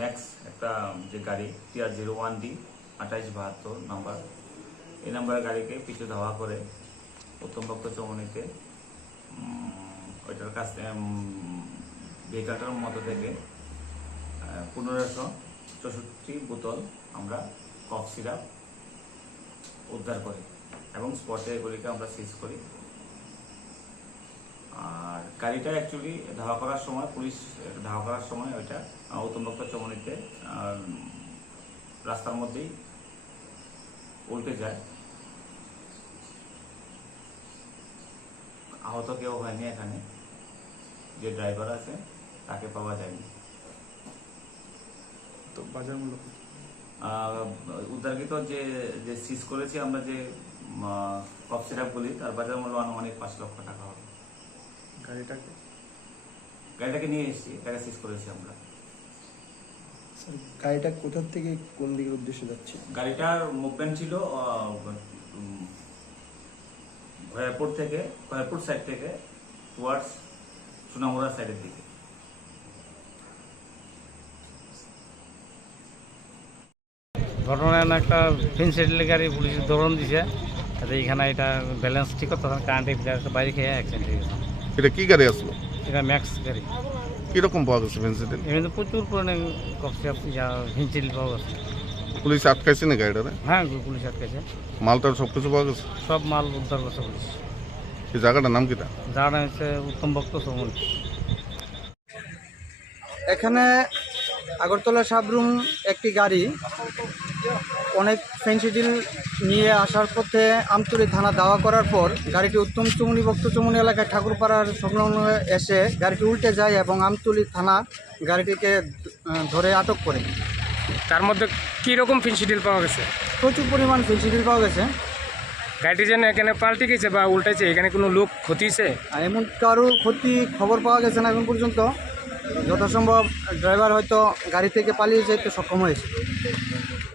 Max একটা যে গাড়ি TR01D 2872 নাম্বার, এই নাম্বারের গাড়িকে পিছু ধাওয়া করে উত্তমভক্ত চৌমুহনীতে ওইটার কাছ ভেহিকালটার মধ্যে থেকে 1564 বোতল আমরা কফ সিরাপ উদ্ধার করি এবং স্পটে এগুলিকে আমরা সিজ করি। আর গাড়িটা অ্যাকচুয়ালি ধাওয়া করার সময়, পুলিশ ধাওয়া করার সময় ওইটা উত্তমভক্ত চৌমুহনীতে রাস্তার মধ্যেই উল্টে যায়। আহত কেউ হয়নি, এখানে যে ড্রাইভার আছে তাকে পাওয়া যায়নি। তো বাজার মূল্য উদ্ধারকৃত যে যে সিজ করেছি আমরা যে কফ সিরাপগুলি, তার বাজার মূল্য আনুমানিক 5 লক্ষ টাকা হবে। গাড়িটাকে নিয়ে এসেছি, তাকে সিজ করেছি আমরা। গাড়িটা কোথা থেকে কোন দিকের উদ্দেশ্যে যাচ্ছে? গাড়িটার মুভমেন্ট ছিল খয়েরপুর সাইড থেকে টুয়ার্ডস সোনামুড়া সাইডের দিকে। ঘটনা একটা ফিনসেটেল গাড়ি পুলিশ দৌড়ন দিছে, তাতে এখানে এটা ব্যালেন্স ঠিক করতে কারেন্টের বাইরে খেয়ে অ্যাক্সিডেন্ট হয়ে গেছে। এটা কি গাড়ি আসলো? এটা ম্যাক্স গাড়ি। কিরকম পাওয়া গেছে ফেন্সিডিল? এমনি প্রচুর পরিমাণে ফিনসেটেল পাওয়া গেছে। পুলিশ আটকাইছে না গাড়িটারে? হ্যাঁ, পুলিশ আটকেছে। মালটার সব কিছু পাওয়া গেছে? সব মাল উদ্ধার করছে পুলিশ। এই জায়গাটার নাম কিটা? জায়গাটা হচ্ছে উত্তমভক্ত চৌমুহনী। এখানে আগরতলা সাবরুম একটি গাড়ি অনেক ফেন্সিডিল নিয়ে আসার পথে আমতলী থানা দাওয়া করার পর গাড়িটি উত্তম চৌমুহনী ভক্ত চৌমুহনী এলাকায় ঠাকুরপাড়ার সংলগ্ন এসে গাড়িটি উল্টে যায় এবং আমতলী থানা গাড়িটিকে ধরে আটক করে। তার মধ্যে কীরকম ফেন্সিডিল পাওয়া গেছে? প্রচুর পরিমাণ ফেন্সিডিল পাওয়া গেছে। গাড়িটি যেন এখানে পাল্টে গেছে বা উল্টেছে, এখানে কোনো লোক ক্ষতিছে? এমন কারোর ক্ষতি খবর পাওয়া গেছে না এখন পর্যন্ত। যথাসম্ভব ড্রাইভার হয়তো গাড়ি থেকে পালিয়ে যেতে সক্ষম হয়েছে।